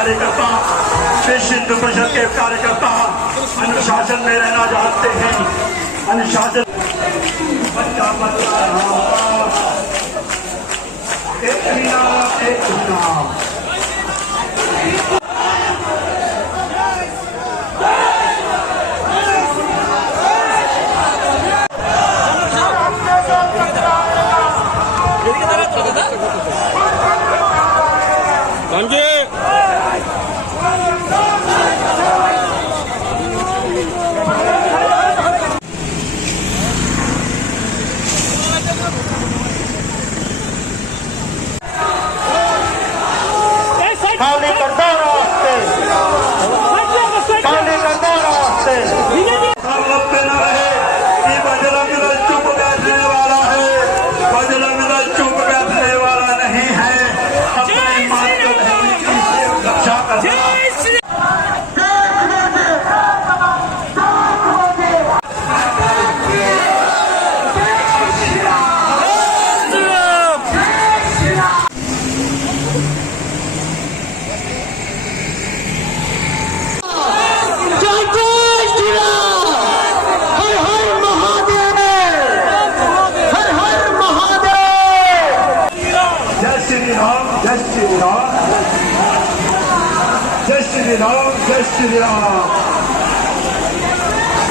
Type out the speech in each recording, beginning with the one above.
कार्यकर्ता, विश्व हिंदू परिषद के कार्यकर्ता अनुशासन में रहना चाहते हैं। अनुशासन एक नाम खाली कर दो रास्ते, खाली कर दो रास्ते। सब न रहे कि बजरंग दल चुप बैठने वाला है, बजरंग दल चुप बैठने वाला नहीं है। अपने मातृभूमि की रक्षा करना। जय श्री राम, जय श्री राम, जय श्री राम।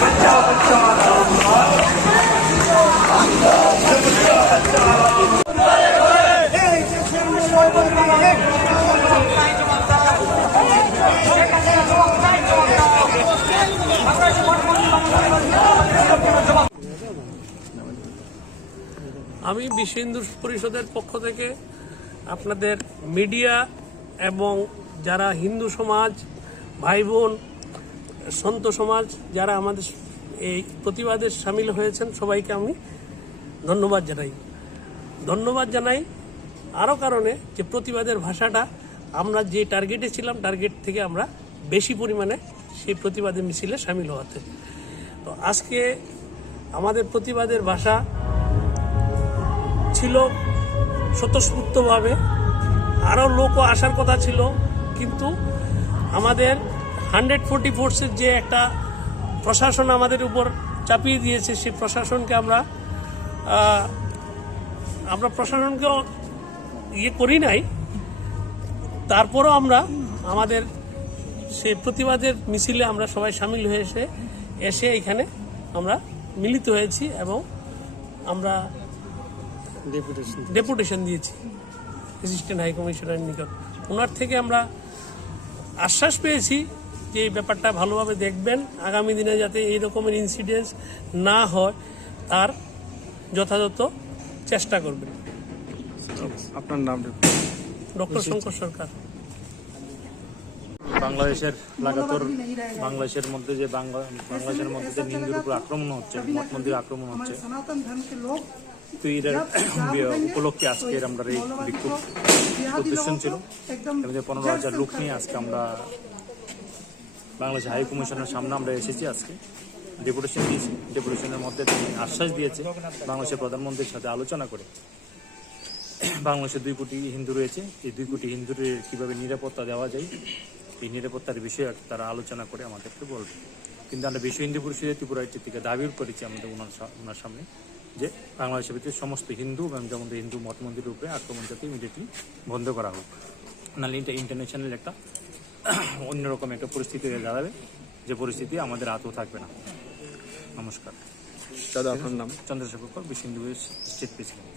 बच्चा बच्चा राम राम, बच्चा बच्चा राम। আমি বিশ্ব হিন্দু পরিষদের পক্ষ থেকে আপনাদের মিডিয়া এবং যারা হিন্দু সমাজ, ভাই বোন, সন্ত সমাজ যারা আমাদের এই প্রতিবাদে সামিল হয়েছেন সবাইকে আমি ধন্যবাদ জানাই আরও কারণে যে প্রতিবাদের ভাষাটা আমরা যে টার্গেটে ছিলাম টার্গেট থেকে আমরা বেশি পরিমাণে সেই প্রতিবাদের মিছিলে সামিল হওয়াতে। তো আজকে আমাদের প্রতিবাদের ভাষা ছিল স্বতঃস্ফূর্তভাবে, আরও লোকও আসার কথা ছিল, কিন্তু আমাদের 144 যে একটা প্রশাসন আমাদের উপর চাপিয়ে দিয়েছে সেই প্রশাসনকে আমরা প্রশাসনকেও করি নাই। তারপরও আমরা আমাদের সেই প্রতিবাদের মিছিলে আমরা সবাই সামিল হয়ে এসে এখানে আমরা মিলিত হয়েছি এবং আমরা ডেপুটেশন দিয়েছি অ্যাসিস্ট্যান্ট হাই কমিশনারের নিকট। ওনার থেকে আমরা আশ্বাস পেয়েছি যে এই ব্যাপারটা ভালোভাবে দেখবেন, আগামী দিনে যাতে এই রকমের ইনসিডেন্টস না হয় তার যথাযথ চেষ্টা করবেন। আপনার নাম? ডক্টর শঙ্কর সরকার। বাংলাদেশের লাগাতার বাংলাদেশের মধ্যে যে হিন্দুর উপর আক্রমণ হচ্ছে, মঠ মন্দির আক্রমণ হচ্ছে, তো এর উপলক্ষে আজকের আমরা এই বিক্ষোভ প্রদর্শন ছিল। 15,000 লোক নিয়ে আজকে আমরা বাংলাদেশ হাই কমিশনের সামনে আমরা এসেছি। আজকে ডেপুটেশন দিয়েছি। ডেপুটেশনের মধ্যে তিনি আশ্বাস দিয়েছে বাংলাদেশের প্রধানমন্ত্রীর সাথে আলোচনা করে বাংলাদেশে 2 কোটি হিন্দু রয়েছে, এই 2 কোটি হিন্দুর কীভাবে নিরাপত্তা দেওয়া যায় এই নিরাপত্তার বিষয়ে তারা আলোচনা করে আমাদেরকে বলবে। কিন্তু আমরা বিশ্ব হিন্দু পরিষদের ত্রিপুরা থেকে দাবি করেছি আমাদের ওনার সামনে যে বাংলাদেশের ভিতরে সমস্ত হিন্দু এবং যেমন হিন্দু মঠ মন্দিরের উপরে আক্রমণ যাতে ইমিডিয়েটলি বন্ধ করা হোক, নাহলে এটা ইন্টারন্যাশনাল একটা অন্যরকম একটা পরিস্থিতি হয়ে দাঁড়াবে, যে পরিস্থিতি আমাদের হাতেও থাকবে না। নমস্কার। দাদা আপনার নাম? চন্দ্রশেখর, বিশ্ব হিন্দু স্টেট প্রেসিডেন্ট।